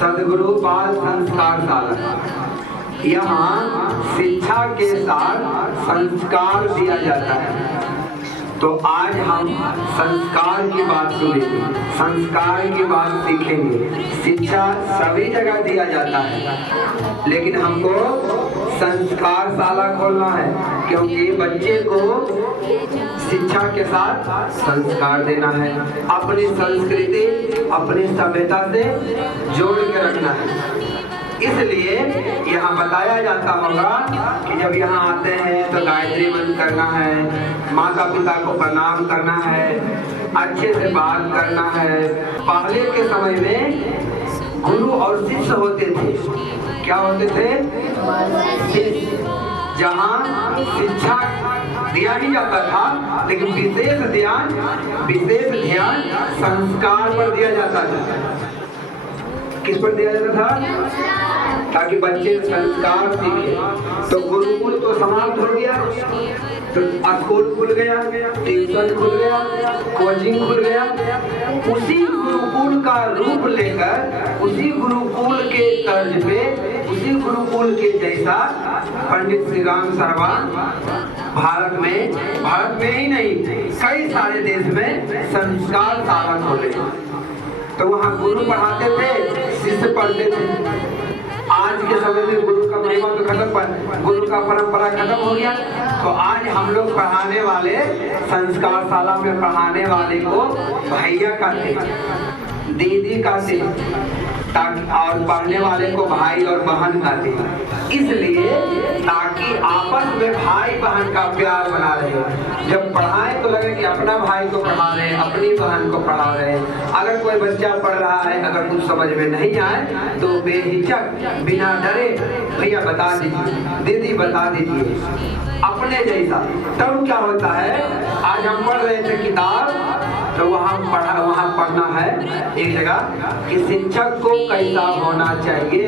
सदगुरु बाल संस्कारशाला। यहाँ शिक्षा के साथ संस्कार दिया जाता है। तो आज हम संस्कार की बात सुनेंगे, संस्कार की बात सीखेंगे। शिक्षा सभी जगह दिया जाता है, लेकिन हमको संस्कारशाला खोलना है, क्योंकि बच्चे को शिक्षा के साथ संस्कार देना है, अपनी संस्कृति अपनी सभ्यता से जोड़ के रखना है। इसलिए यहाँ बताया जाता होगा कि जब यहाँ आते हैं तो गायत्री मंत्र करना है, माता पिता को प्रणाम करना है, अच्छे से बात करना है। पहले के समय में गुरु और शिष्य होते थे। क्या होते थे? शिष्य। जहाँ शिक्षा दिया ही जाता था, लेकिन विशेष ध्यान संस्कार पर दिया जाता था। किस पर दिया जाता था? ताकि बच्चे संस्कार सीखे। तो गुरुकुल तो समाप्त हो गया, तो स्कूल खुल गया, ट्यूशन खुल गया, कोचिंग खुल गया। उसी गुरुकुल का रूप लेकर, उसी गुरुकुल के तर्ज पे, उसी गुरुकुल के जैसा पंडित श्री राम सरवान भारत में ही नहीं, कई सारे देश में संस्कारशाला खोले। तो वहाँ गुरु पढ़ाते थे, शिष्य पढ़ते थे। आज के समय में गुरु का महिमा तो खत्म, गुरु का परंपरा खत्म हो गया। तो आज हम लोग पढ़ाने वाले, संस्कारशाला में पढ़ाने वाले को भैया कहते, दीदी कहते, और पढ़ने वाले को भाई और बहन कहते हैं। इसलिए ताकि आपस में भाई बहन का प्यार बना रहे। जब पढ़ाएं तो लगे कि अपना भाई को पढ़ा रहे हैं, अपनी बहन को पढ़ा रहे हैं। अगर कोई बच्चा पढ़ रहा है, अगर कुछ समझ में नहीं आए तो बेहिचक बिना डरे भैया बता दीजिए, दीदी बता दीजिए, अपने जैसा। तब क्या होता है, आज हम पढ़ रहे थे किताब, तो वहाँ पढ़ना है एक जगह कि शिक्षक को कैसा होना चाहिए।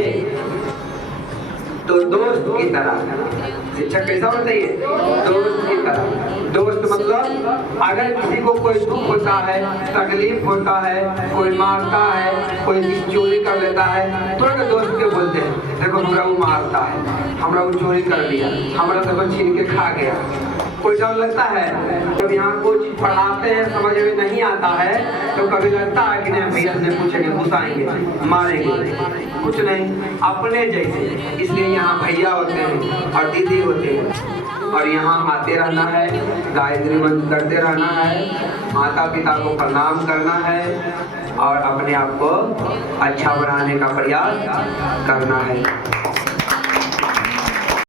तो दोस्त की तरह शिक्षक कैसा होना चाहिए? दोस्त की तरह। दोस्त मतलब अगर किसी को कोई दुख होता है, तकलीफ होता है, कोई मारता है, कोई चोरी कर लेता है, तो दोस्त के बोलते हैं देखो हमरा वो मारता है, हमरा वो चोरी कर लिया, हमरा तो छीन के खा गया। कोई डर लगता है जब यहाँ कुछ पढ़ाते हैं समझ में नहीं आता है, तो कभी लगता है कि नहीं भैया से पूछेंगे, घुसाएंगे, मारेंगे। कुछ नहीं, अपने जैसे। इसलिए यहाँ भैया होते हैं और दीदी होते हैं, और यहाँ आते रहना है, गायत्री मंत्र करते रहना है, माता पिता को प्रणाम करना है, और अपने आप को अच्छा बनाने का प्रयास करना है।